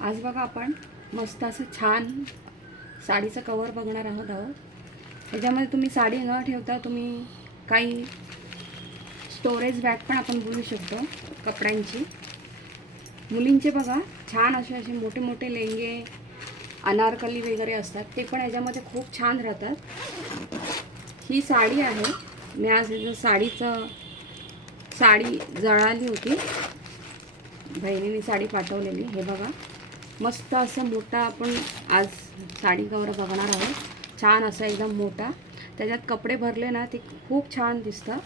आज बघा आपण मस्त असं छान साडीचं कवर बघणार आहोत आहोत त्याच्यामध्ये तुम्ही साडी न ठेवता तुम्ही काही स्टोरेज बॅग पण आपण बोलू शकतो कपड्यांची. मुलींचे बघा छान असे असे मोठे मोठे लेंगे अनारकली वगैरे असतात ते पण याच्यामध्ये खूप छान राहतात. ही साडी आहे. मी आज इथं साडीचं साडी जळाली होती. बहिणीने साडी पाठवलेली हे बघा. मस्त असं मोठा आपण आज साडी कवर बघणार आहोत. छान असा एकदम मोठा. त्याच्यात कपडे भरले ना ते खूप छान दिसतं.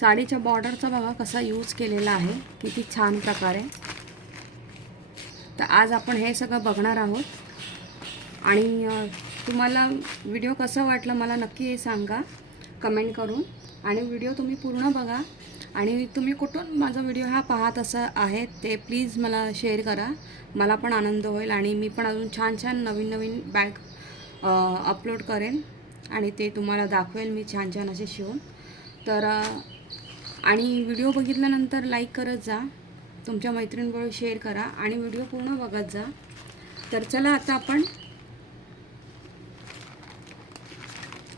साडीच्या बॉर्डरचा बघा कसा यूज केलेला आहे. किती छान प्रकारे. तर आज आपण हे सगळं बघणार आहोत. आणि तुम्हाला व्हिडिओ कसा वाटला मला नक्की हे सांगा. कमेंट करून. आणि व्हिडिओ तुम्ही पूर्ण बघा. आणि तुम्ही कुठून माझा व्हिडिओ हा पाहत असं आहे ते प्लीज मला शेअर करा. मला पण आनंद होईल आणि मी पण अजून छान छान नवीन नवीन बॅग अपलोड करेन आणि ते तुम्हाला दाखवेल मी छान छान असे शिवून. तर आणि व्हिडिओ बघितल्यानंतर लाईक करत जा. तुमच्या मैत्रिणीबरोबर शेअर करा आणि व्हिडिओ पूर्ण बघत जा. तर चला आता आपण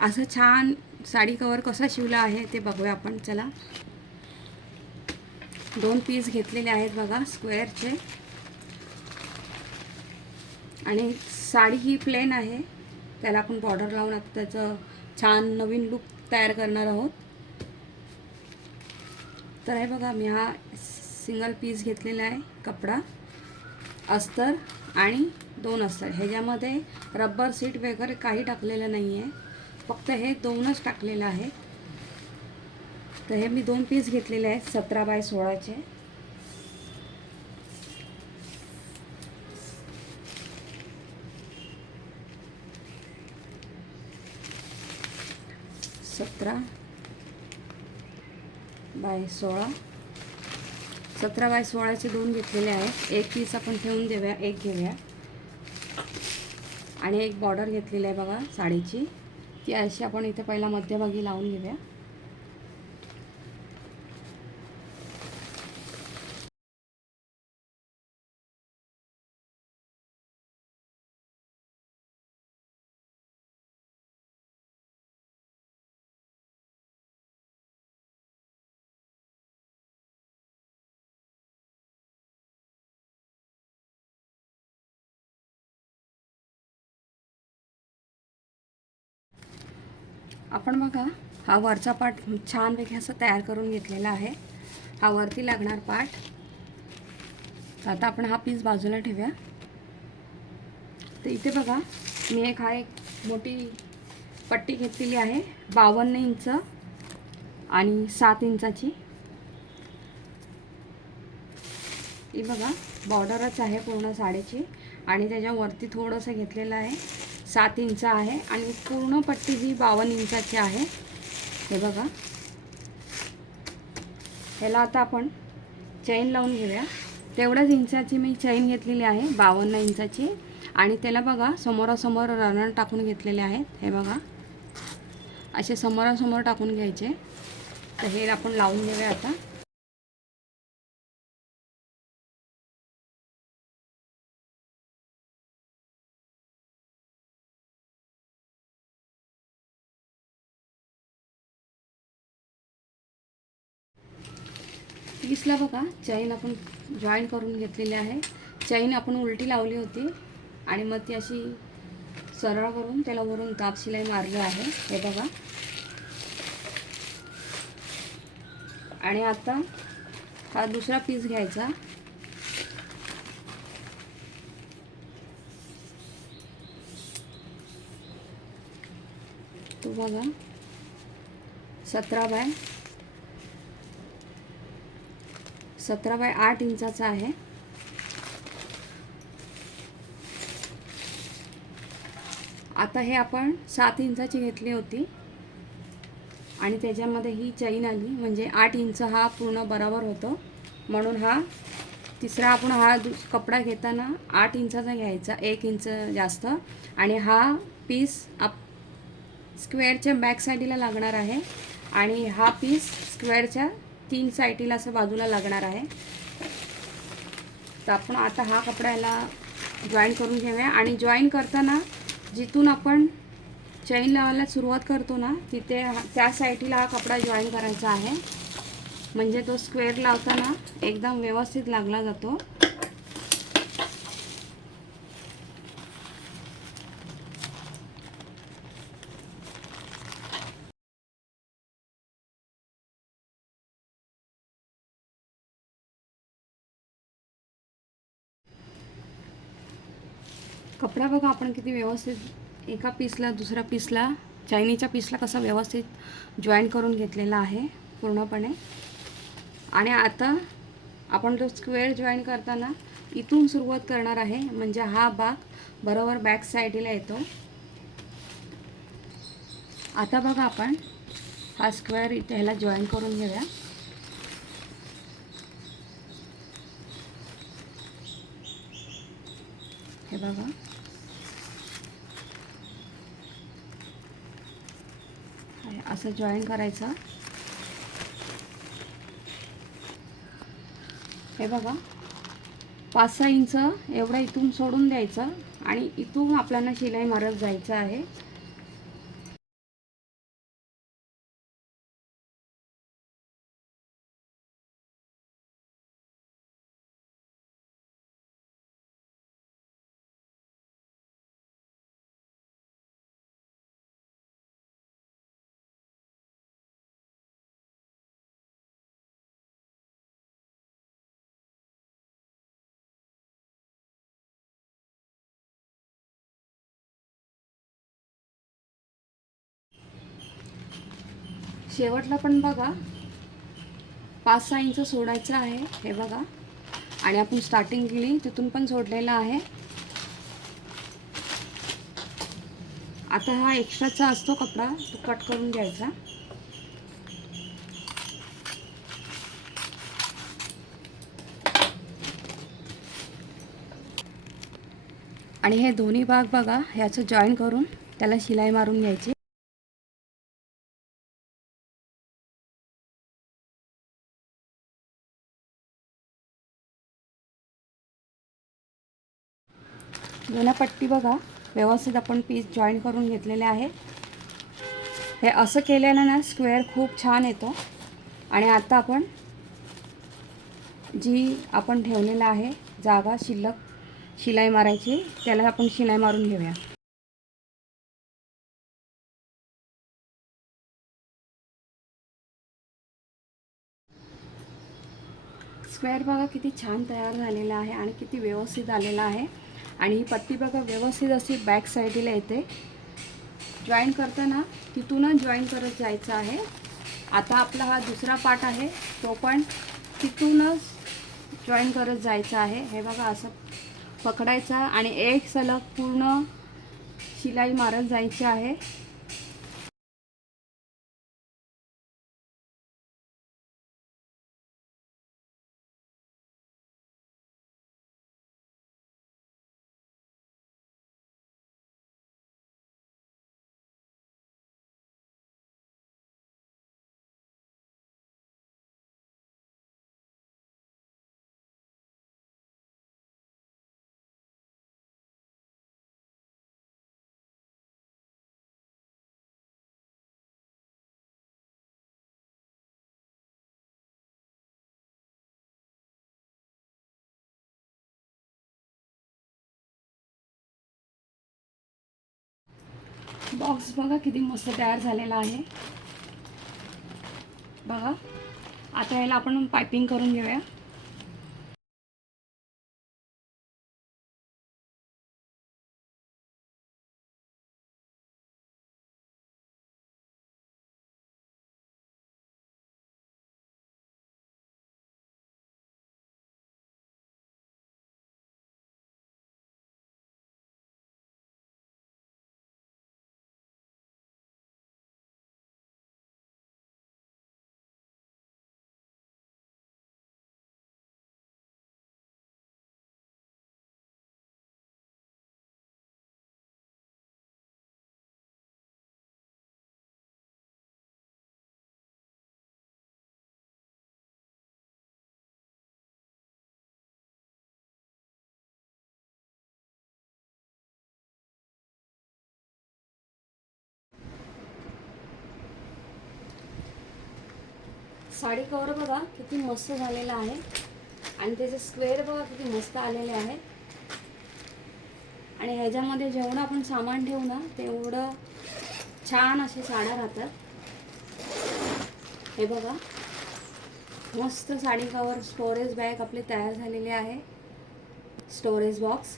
असं छान साडी कवर कसा शिवला आहे ते बघूया आपण. चला. दोन पीस घेतलेले आहेत बघा स्क्वेअरचे आणि साडी ही प्लेन आहे. त्याला आपण बॉर्डर लावून आता त्याचं छान नवीन लुक तयार करणार आहोत. तर हे बघा मी हा सिंगल पीस घेतलेला आहे कपडा. अस्तर आणि दोन अस्तर. ह्याच्यामध्ये रब्बर सीट वगैरे काही टाकलेलं नाही आहे फक्त हे दोनच टाकलेलं आहे. तर हे मी दोन पीस घेतलेले आहेत सतरा बाय सोळाचे. सतरा बाय सोळा. सतरा बाय सोळाचे दोन घेतलेले आहेत. एक पीस आपण ठेवून देऊया एक घेऊया. आणि एक बॉर्डर घेतलेली आहे बघा साडीची. ती अशी आपण इथे पहिला मध्यभागी लावून घेऊया. आपण बघा हा वरचा पार्ट छानपैकी असं तयार करून घेतलेला आहे. हा वरती लागणार पार्ट आता आपण हा पीस बाजूला ठेवूया. तर इथे बघा मी एक हा एक मोठी पट्टी घेतलेली आहे बावन्न इंच आणि सात इंचाची. ही बघा बॉर्डरच आहे पूर्ण साडीची. आणि त्याच्यावरती थोडंसं घेतलेलं आहे. सात इंच आहे आणि पूर्ण पट्टी ही बावन्न इंचाची आहे. हे बघा. ह्याला आता आपण चैन लावून घेऊया. तेवढ्याच इंचाची मी चैन घेतलेली आहे बावन्न इंचाची. आणि त्याला बघा समोरासमोर रनर टाकून घेतलेले आहेत. हे बघा. असे समोरासमोर टाकून घ्यायचे. तर हे आपण लावून घेऊया आता. पीसला बघा चैन आपण जॉईन करून घेतलेली आहे. चैन आपण उलटी लावली होती आणि मग ती अशी सरळ करून त्याला वरून ताप शिलाई मारली आहे. हे बघा. आणि आता हा दुसरा पीस घ्यायचा. तो बघा. सतरा बाय सतरा बाय आठ इंचाचा आहे. आता हे आपण सात इंचाची घेतली होती. आणि त्याच्यामध्ये ही चैन आली म्हणजे आठ इंच हा पूर्ण बरोबर होतो. म्हणून हा तिसरा आपण हा दु कपडा घेताना आठ इंचाचा घ्यायचा एक इंच जास्त. आणि हा पीस आप स्क्वेअरच्या बॅक साईडला लागणार आहे. आणि हा पीस स्क्वेअरच्या तीन साईटीला असं बाजूला लागणार आहे. तर आपण आता हा कपडा याला जॉईन करून घेऊया. आणि जॉईन करताना जिथून आपण चैन लावायला सुरुवात करतो ना तिथे त्या साईटीला हा कपडा जॉईन करायचा आहे. म्हणजे तो स्क्वेअर लावताना एकदम व्यवस्थित लागला जातो. कपडा बघा आपण किती व्यवस्थित एका पीसला दुसऱ्या पीसला चायनीच्या पीसला कसा व्यवस्थित जॉईन करून घेतलेला आहे पूर्णपणे. आणि आता आपण जो स्क्वेअर जॉईन करताना इथून सुरुवात करणार आहे म्हणजे हा भाग बरोबर बॅक साईडला येतो. आता बघा आपण हा स्क्वेअर इथे ह्याला जॉईन करून घेऊया. हे बघा हे असं जॉईन करायचं. हे बघा. पाच सहा इंच एवढं इथून सोडून द्यायचं आणि इथून आपल्याला शिलाई मारत जायचं आहे. शेवटला पण बघा पाच सहा इंच सोडायचं आहे हे बघा. आणि आपण स्टार्टिंग केली तिथून पण सोडलेलं आहे. आता हा एक्स्ट्राचा असतो कपडा तो कट करून घ्यायचा. आणि हे दोन्ही भाग बघा ह्याचं जॉईन करून त्याला शिलाई मारून घ्यायची. जुन्या बघा. व्यवस्थित आपण पीस जॉईन करून घेतलेले आहे. हे असं केल्यानं ना स्क्वेअर खूप छान येतो. आणि आता आपण जी आपण ठेवलेलं आहे जागा शिल्लक शिलाई मारायची त्याला आपण शिलाई मारून घेऊया. स्क्वेअर बघा किती छान तयार झालेला आहे आणि किती व्यवस्थित आलेला आहे. आणि ही पट्टी बघा व्यवस्थित अशी बॅक साईडला येते. जॉईन करताना तिथूनच जॉईन करत जायचं आहे. आता आपला हा दुसरा पार्ट आहे. तो पण तिथूनच जॉईन करत जायचा आहे. हे बघा असं पकडायचा आणि एक सलग पूर्ण शिलाई मारत जायची आहे. बॉक्स बघा किती मस्त तयार झालेला आहे. बघा. आता याला आपण पायपिंग करून घेऊया. साडी कवर बघा किती मस्त झालेला आहे. आणि त्याचे स्क्वेअर बघा किती मस्त आलेले आहे. आणि ह्याच्यामध्ये जेवढं आपण सामान ठेवू ना तेवढं छान असे साड्या राहतात. हे बघा. मस्त साडी कवर स्टोरेज बॅग आपली तयार झालेली आहे. स्टोरेज बॉक्स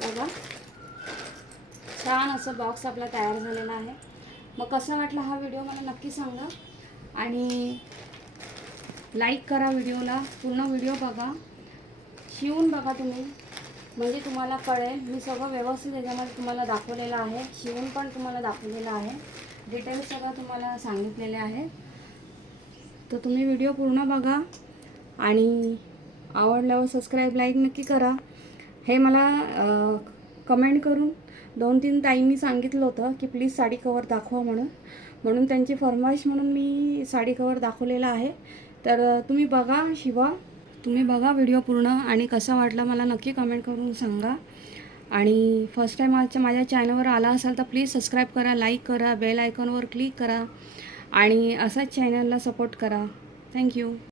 बघा छान असं बॉक्स आपला तयार झालेला आहे. मग कसा वाटला हा व्हिडिओ मला नक्की सांगा. आणि लाईक करा व्हिडिओला पूर्ण व्हिडिओ बघा. शिवून बघा तुम्ही. म्हणजे तुम्हाला कळेल. मी सगळं व्यवस्थित याच्यामध्ये तुम्हाला दाखवलेलं आहे. शिवून पण तुम्हाला दाखवलेलं आहे. डिटेल्स सगळं तुम्हाला सांगितलेले आहे. तर तुम्ही व्हिडिओ पूर्ण बघा. आणि आवडल्यावर सबस्क्राईब लाईक नक्की करा. हे मला कमेंट करून दोन तीन ताईंनी सांगितलं होतं की प्लीज साडी कवर दाखवा म्हणून. म्हणून त्यांची फरमाईश म्हणून मी साडी कवर दाखवलेला आहे. तर तुम्ही बघा शिवा. तुम्ही बघा व्हिडिओ पूर्ण आणि कसा वाटला मला नक्की कमेंट करून सांगा. आणि फर्स्ट टाईम आजच्या माझ्या चॅनलवर आला असाल तर प्लीज सबस्क्राईब करा लाईक करा बेल आयकॉनवर क्लिक करा. आणि असाच चॅनलला सपोर्ट करा. थँक्यू